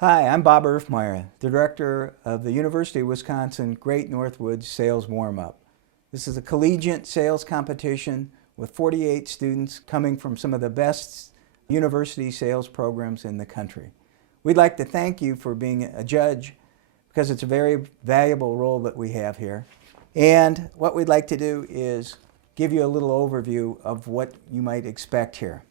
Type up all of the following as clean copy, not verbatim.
Hi, I'm Bob Erfmeyer, the director of the University of Wisconsin Great Northwoods Sales Warm-Up. This is a collegiate sales competition with 48 students coming from some of the best university sales programs in the country. We'd like to thank you for being a judge because it's a very valuable role that we have here. And what we'd like to do is give you a little overview of what you might expect here.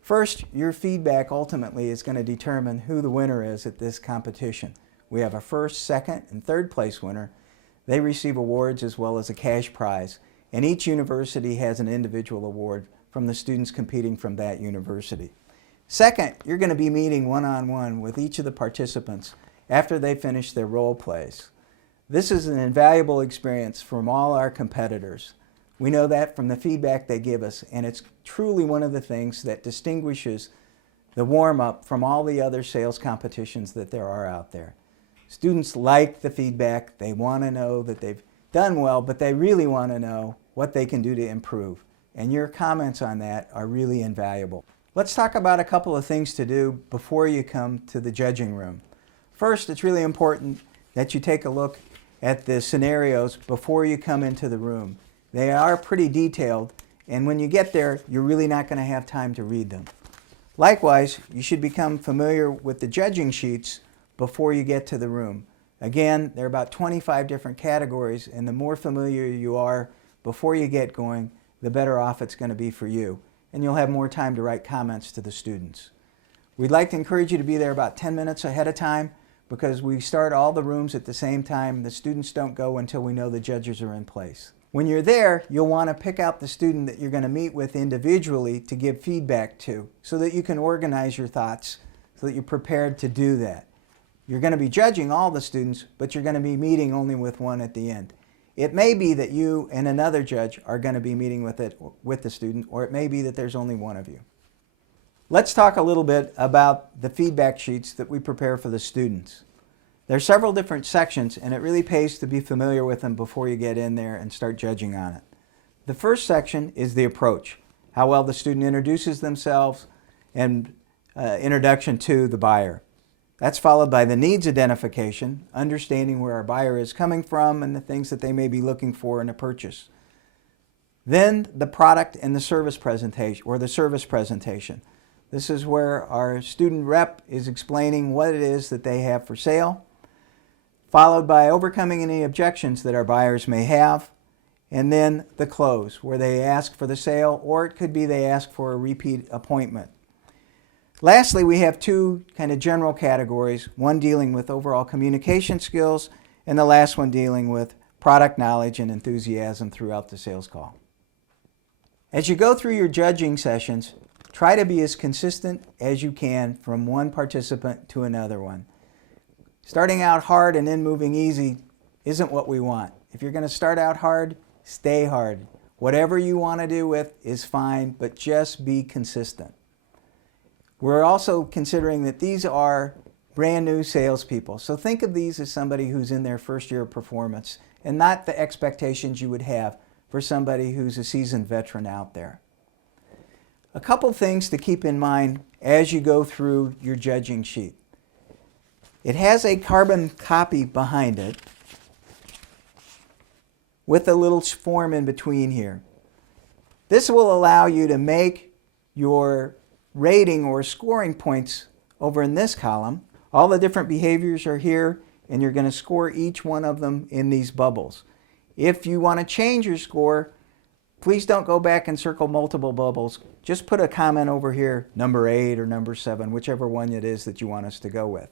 First, your feedback ultimately is going to determine who the winner is at this competition. We have a first, second, and third place winner. They receive awards as well as a cash prize, and each university has an individual award from the students competing from that university. Second, you're going to be meeting one-on-one with each of the participants after they finish their role plays. This is an invaluable experience from all our competitors. We know that from the feedback they give us, and it's truly one of the things that distinguishes the warm-up from all the other sales competitions that there are out there. Students like the feedback. They want to know that they've done well, but they really want to know what they can do to improve. And your comments on that are really invaluable. Let's talk about a couple of things to do before you come to the judging room. First, it's really important that you take a look at the scenarios before you come into the room. They are pretty detailed, and when you get there, you're really not going to have time to read them. Likewise, you should become familiar with the judging sheets before you get to the room. Again, there are about 25 different categories, and the more familiar you are before you get going, the better off it's going to be for you, and you'll have more time to write comments to the students. We'd like to encourage you to be there about 10 minutes ahead of time because we start all the rooms at the same time. The students don't go until we know the judges are in place. When you're there, you'll want to pick out the student that you're going to meet with individually to give feedback to so that you can organize your thoughts so that you're prepared to do that. You're going to be judging all the students, but you're going to be meeting only with one at the end. It may be that you and another judge are going to be meeting with the student, or it may be that there's only one of you. Let's talk a little bit about the feedback sheets that we prepare for the students. There are several different sections, and it really pays to be familiar with them before you get in there and start judging on it. The first section is the approach, how well the student introduces themselves and introduction to the buyer. That's followed by the needs identification, understanding where our buyer is coming from and the things that they may be looking for in a purchase. Then the product and the service presentation, or the service presentation. This is where our student rep is explaining what it is that they have for sale, followed by overcoming any objections that our buyers may have, and then the close, where they ask for the sale, or it could be they ask for a repeat appointment. Lastly, we have two kind of general categories, one dealing with overall communication skills, and the last one dealing with product knowledge and enthusiasm throughout the sales call. As you go through your judging sessions, try to be as consistent as you can from one participant to another one. Starting out hard and then moving easy isn't what we want. If you're going to start out hard, stay hard. Whatever you want to do with is fine, but just be consistent. We're also considering that these are brand new salespeople. So think of these as somebody who's in their first year of performance and not the expectations you would have for somebody who's a seasoned veteran out there. A couple things to keep in mind as you go through your judging sheet. It has a carbon copy behind it with a little form in between here. This will allow you to make your rating or scoring points over in this column. All the different behaviors are here, and you're going to score each one of them in these bubbles. If you want to change your score, please don't go back and circle multiple bubbles. Just put a comment over here, number 8 or number 7, whichever one it is that you want us to go with.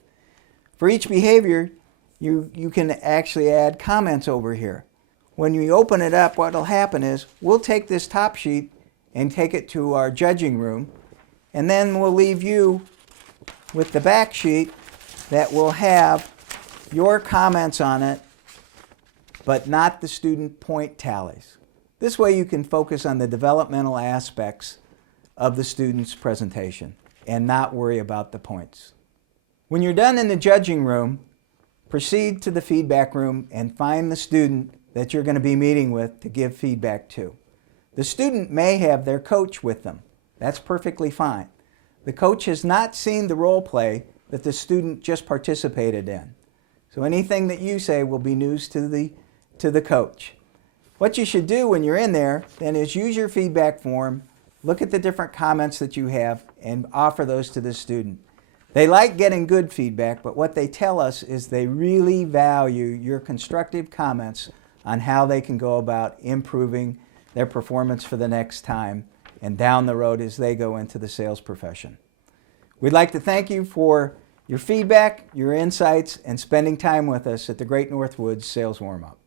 For each behavior, you can actually add comments over here. When you open it up, what will happen is we'll take this top sheet and take it to our judging room, and then we'll leave you with the back sheet that will have your comments on it, but not the student point tallies. This way you can focus on the developmental aspects of the student's presentation and not worry about the points. When you're done in the judging room, proceed to the feedback room and find the student that you're going to be meeting with to give feedback to. The student may have their coach with them. That's perfectly fine. The coach has not seen the role play that the student just participated in. So anything that you say will be news to the coach. What you should do when you're in there then is use your feedback form, look at the different comments that you have, and offer those to the student. They like getting good feedback, but what they tell us is they really value your constructive comments on how they can go about improving their performance for the next time and down the road as they go into the sales profession. We'd like to thank you for your feedback, your insights, and spending time with us at the Great Northwoods Sales Warm-Up.